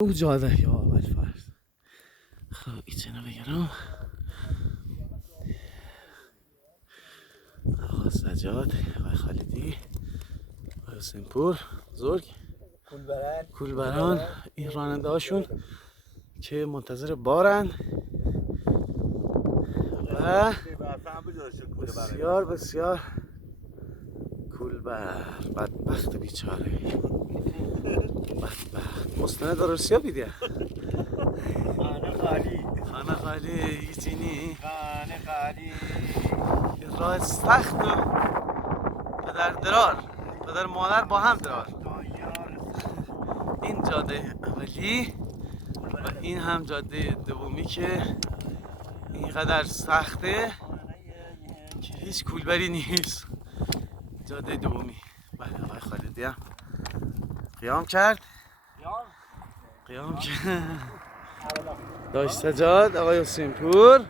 او جاده یا اول فرض. خب ایتنو بگیرم. آقا سجاد، آقای خالدی، آقای حسین پور بزرگ، کولبران، این راننده هاشون که منتظر بارن و بسیار بسیار کولبر. بدبخت بیچاره، بدبخت. مستند روسیا بیدیه خانه خالی هیچی نی. راه سخت و پدر مادر با هم درار. این جاده اولی و این هم جاده دومی که اینقدر سخته که هیچ کولبری نیست. جاده دومی. بله آقای خالدی هم قیام کرد. داشت سجاد، آقای حسین پور